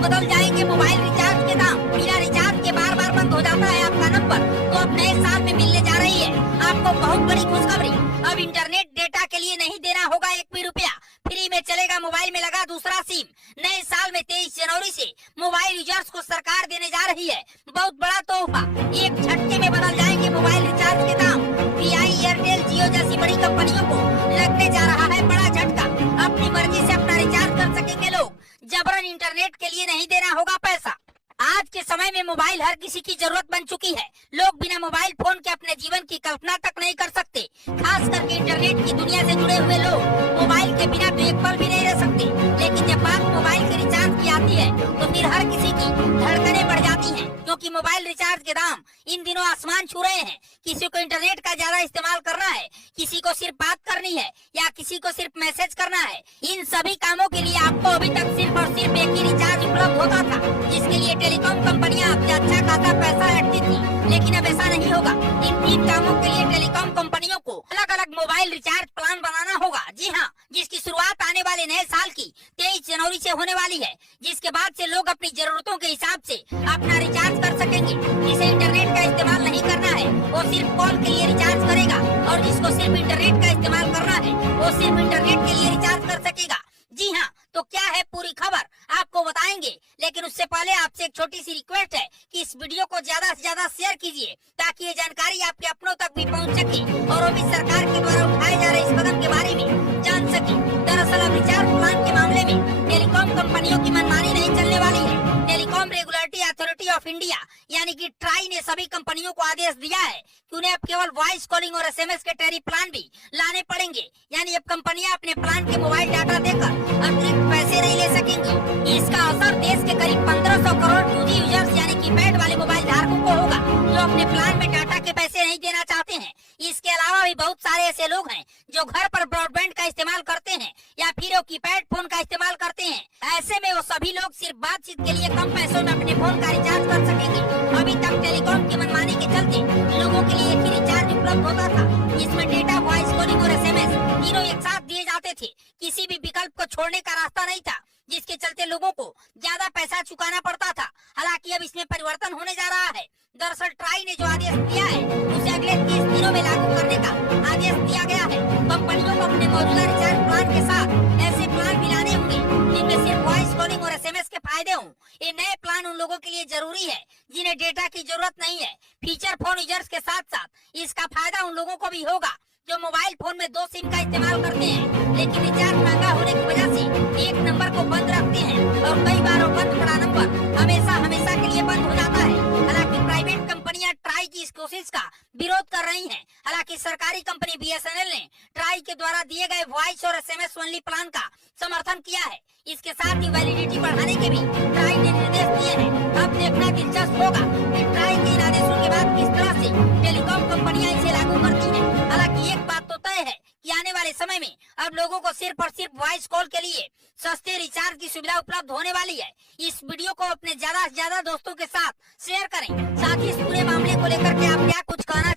बदल जाएंगे mobile recharge के दाम। बिना रिचार्ज के बार बार बंद हो जाता है आपका नंबर, तो अब नए साल में मिलने जा रही है आपको बहुत बड़ी खुशखबरी। अब इंटरनेट डेटा के लिए नहीं देना होगा एक भी रुपया, फ्री में चलेगा मोबाइल में लगा दूसरा सिम। नए साल में 23 जनवरी से मोबाइल यूजर्स को सरकार देने जा रही है बहुत बड़ा तोहफा। एक झटके में बदल जाएंगे मोबाइल रिचार्ज के दाम। वीआई, एयरटेल, जियो जैसी बड़ी कंपनियों को लगने जा रहा है बड़ा झटका। अपनी मर्जी से अपना रिचार्ज कर सकेंगे लोग, जबरन इंटरनेट के लिए नहीं देना होगा पैसा। आज के समय में मोबाइल हर किसी की जरूरत बन चुकी है। लोग बिना मोबाइल फोन के अपने जीवन की कल्पना तक नहीं कर सकते। खास करके इंटरनेट की दुनिया से जुड़े हुए लोग मोबाइल के बिना तो एक पल भी नहीं रह सकते। लेकिन जब बात मोबाइल के रिचार्ज की आती है तो फिर हर किसी की धड़कनें बढ़ जाती हैं, क्योंकि मोबाइल रिचार्ज के दाम इन दिनों आसमान छू रहे हैं। किसी को इंटरनेट का ज्यादा इस्तेमाल करना है, किसी को सिर्फ बात करनी है या किसी को सिर्फ मैसेज करना है। इन सभी कामों के लिए आपको अभी तक सिर्फ और सिर्फ एक ही रिचार्ज उपलब्ध होता था, जिसके लिए टेलीकॉम कंपनियां आपसे अच्छा खासा पैसा हटती थी। लेकिन अब ऐसा नहीं होगा। इन 3 कामों के लिए टेलीकॉम कंपनियों को अलग अलग मोबाइल रिचार्ज प्लान बनाना होगा। जी हाँ, जिसकी शुरुआत आने वाले नए साल की 23 जनवरी से होने वाली है, जिसके बाद से लोग अपनी जरूरतों के हिसाब से अपना रिचार्ज कर सकेंगे। जिसे इंटरनेट का इस्तेमाल नहीं करना है वो सिर्फ कॉल के लिए रिचार्ज करेगा, और जिसको सिर्फ इंटरनेट का इस्तेमाल करना है वो सिर्फ इंटरनेट के लिए रिचार्ज कर सकेगा। जी हाँ, तो क्या है पूरी खबर आपको बताएंगे, लेकिन उससे पहले आपसे एक छोटी सी रिक्वेस्ट है कि इस वीडियो को ज्यादा से ज्यादा शेयर कीजिए, ताकि ये जानकारी आपके अपनों तक भी पहुंच सके और वो भी सरकार के द्वारा उठाए जा रहे इस कदम के बारे में जान सके। दरअसल अब रिचार्ज प्लान के मामले में टेलीकॉम कंपनियों की मनमानी नहीं चलने वाली है। Telecom regulatory authority of India यानी कि ट्राई ने सभी कंपनियों को आदेश दिया है कि उन्हें अब केवल वॉइस कॉलिंग और एसएमएस के टेरी प्लान भी लाने पड़ेंगे। यानी अब कंपनियां अपने प्लान के मोबाइल डाटा देकर अतिरिक्त पैसे नहीं ले सकेंगी। इसका असर देश के करीब 1500 करोड़ 2G यूजर्स यानी कीपैड वाले मोबाइल धारकों को होगा, जो अपने प्लान में डाटा के पैसे नहीं देना चाहते हैं। इसके अलावा भी बहुत सारे ऐसे लोग हैं जो घर पर ब्रॉडबैंड का इस्तेमाल करते हैं या फिर वो कीपैड फोन का इस्तेमाल करते हैं। ऐसे में वो सभी लोग सिर्फ बातचीत के लिए कम पैसों में अपने फोन का रिचार्ज कर सकेंगे। अभी तक टेलीकॉम की मनमानी के चलते लोगों के लिए एक ही रिचार्ज उपलब्ध होता था, जिसमें डेटा, वॉइस कॉलिंग और एसएमएस तीनों एक साथ दिए जाते थे। किसी भी विकल्प को छोड़ने का रास्ता नहीं था, जिसके चलते लोगों को ज्यादा पैसा चुकाना पड़ता था। हालांकि अब इसमें परिवर्तन होने जा रहा है। दरअसल ट्राई ने जो आदेश दिया है उसे अगले 30 दिनों में लागू करने का आदेश दिया गया है। कंपनियों को अपने मौजूदा रिचार्ज प्लान के साथ ऐसे प्लान भी लाने होंगे जिनमें सिर्फ वॉइस कॉलिंग और एसएमएस के फायदे हों। ये नए प्लान उन लोगों के लिए जरूरी है जिन्हें डेटा की जरूरत नहीं है। फीचर फोन यूजर्स के साथ साथ इसका फायदा उन लोगों को भी होगा जो मोबाइल फोन में 2 सिम का इस्तेमाल करते हैं, लेकिन रिचार्ज महंगा होने की वजह से एक नंबर को बंद रखते हैं और कई बार वो बंद पड़ा नंबर हमेशा हमेशा के लिए बंद हो जाता है। हालांकि प्राइवेट कंपनियां ट्राई की इस कोशिश का विरोध कर रही हैं। हालांकि सरकारी कंपनी बीएसएनएल ने ट्राई के द्वारा दिए गए वॉइस और एसएमएस ओनली प्लान का समर्थन किया है। इसके साथ ही वैलिडिटी बढ़ाने के भी ट्राई ने निर्देश दिए हैं। अब देखना दिलचस्प होगा कि ट्राई के इन आदेशों के बाद किस तरह से टेलीकॉम कंपनियां इसे लागू करती हैं। हालांकि एक बात तो तय है कि आने वाले समय में अब लोगों को सिर्फ और सिर्फ वॉइस कॉल के लिए सस्ते रिचार्ज की सुविधा उपलब्ध होने वाली है। इस वीडियो को अपने ज्यादा से ज्यादा दोस्तों के साथ शेयर करें। साथ ही इस पूरे मामले को लेकर के आप क्या कुछ कहना